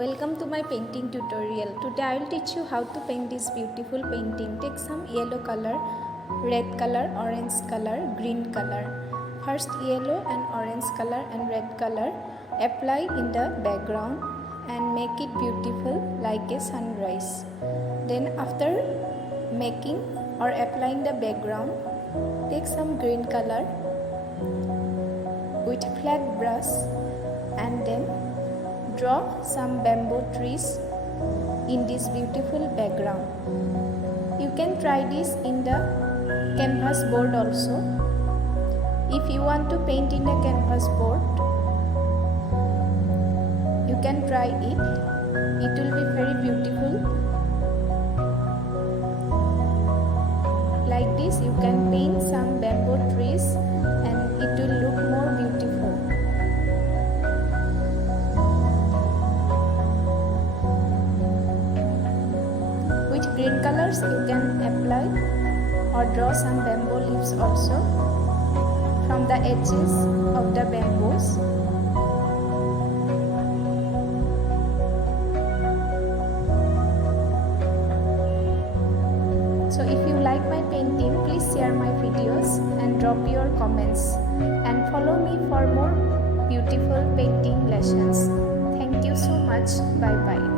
welcome to my painting tutorial. Today I will teach you how to paint this beautiful painting. Take some yellow color, red color, orange color, green color. First yellow and orange color and red color apply in the background and make it beautiful like a sunrise. Then after making or applying the background, take some green color with flat brush and then draw some bamboo trees in this beautiful background. You can try this in the canvas board also. If you want to paint in a canvas board, you can try it. It will be very beautiful. Like this, you can paint some bamboo trees and it will look more beautiful. With green colors you can apply or draw some bamboo leaves also from the edges of the bamboos. So if you like my painting, please share my videos and drop your comments and follow me for more beautiful painting lessons. Thank you so much. Bye bye.